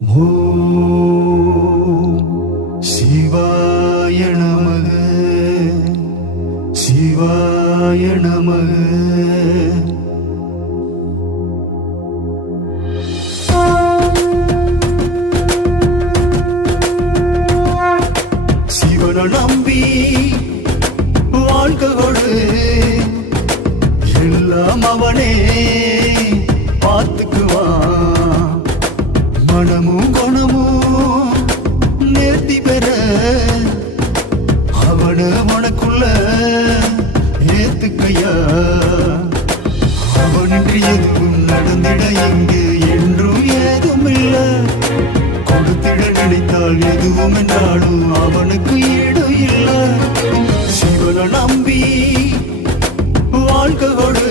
ஓம் சிவாய நமக சிவாய நமக. சிவன நம்பி வாழ்க்கை கொடு, எல்லாம் அவனே பார்த்துக்குவான். மனமும் குணமும் நேர்த்தி பெற அவன உனக்குள்ள ஏத்துக்கையா. அவனின்றி எதுவும் நடந்திட இங்கு என்றும் ஏதும் இல்ல. கொடுத்திட நினைத்தால் எதுவும் என்றாலும் அவனுக்கு ஈடு இல்ல. சிவன நம்பி வாழ்க்கை கொடு,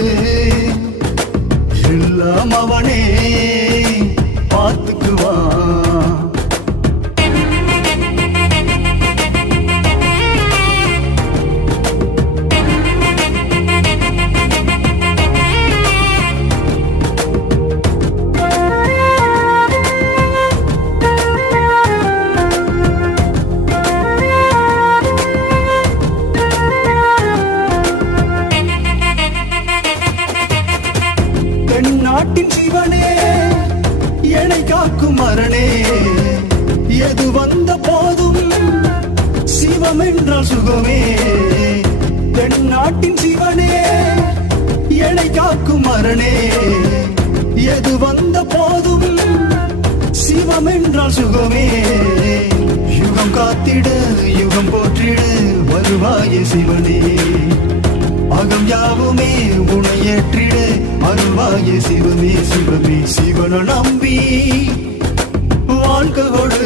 எல்லாம் அவனே பார்த்துக்குவான். நாட்டின் சிவனே, என்னை காக்கும் மரணே, எது வந்த போதும் சிவம் என்றால் சுகமே. தென்னாட்டின் சிவனே, என்னை காக்கும் மரணே, எது வந்த போதும் சிவம் என்றால் சுகமே. யுகம் காத்திட யுகம் போற்றிட வருவாயே சிவனே. அகம் யாவுமே உனை ஏற்றிட அருள்வாயே சிவமே சிவமே. சிவன நம்பி வாழ்க்கை கொடு,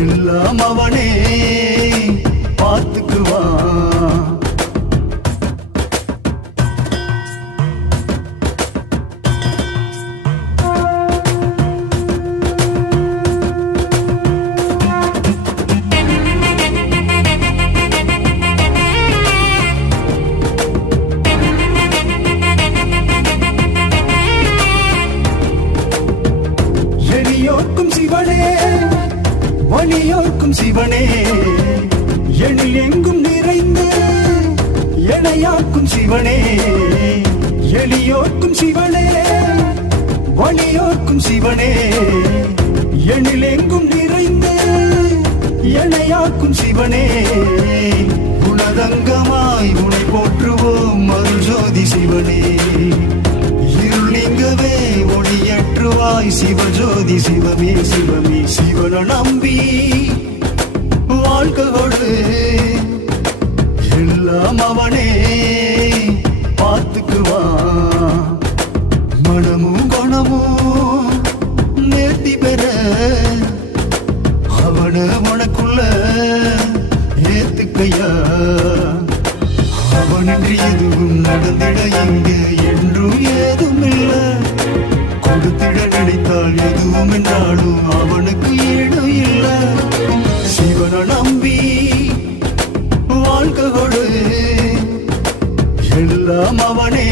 எல்லாம் அவனே பார்த்துக்குவான். எளியோர்க்கும் சிவனே, வலியோர்க்கும் சிவனே, எனில் எங்கும் நிறைந்து எனையாக்கும் சிவனே. எளியோர்க்கும் சிவனே, வலியோர்க்கும் சிவனே, எனில் எங்கும் நிறைந்து எனையாக்கும் சிவனே. உலகங்கமாய் உனை போற்றுவோம் அருள் ஜோதி சிவனே. இருளிங்கவே ஒளியற்றுவாய் சிவஜோதி சிவமே சிவமே. சிவன நம்பி வாழ்க்கை கொடு, எல்லாம் அவனே பார்த்துக்குவான். மனமும் குணமும் நேர்த்தி பெற அவன உனக்குள்ள ஏத்துக்கையா. அவனின்றி எதுவும் நடந்திட இங்கு என்றும் ஏதும் இல்ல. கொடுத்திட நினைத்தால் எதுவும் என்றாலும் அவனுக்கு ஈடு இல்ல. சிவன நம்பி வாழ்க்கை கொடு, எல்லாம் அவனே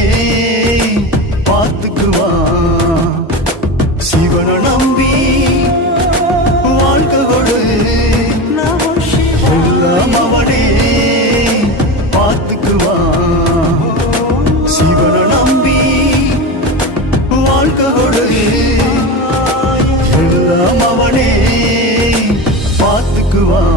பார்த்துக்குவான். சிவன நம்பி வாழ்க்கை கொடு, எல்லாம் அவனே பார்த்துக்குவான். சிவன நம்பி வாழ்க்கை கொடு, எல்லாம் அவனே பார்த்துக்குவான்.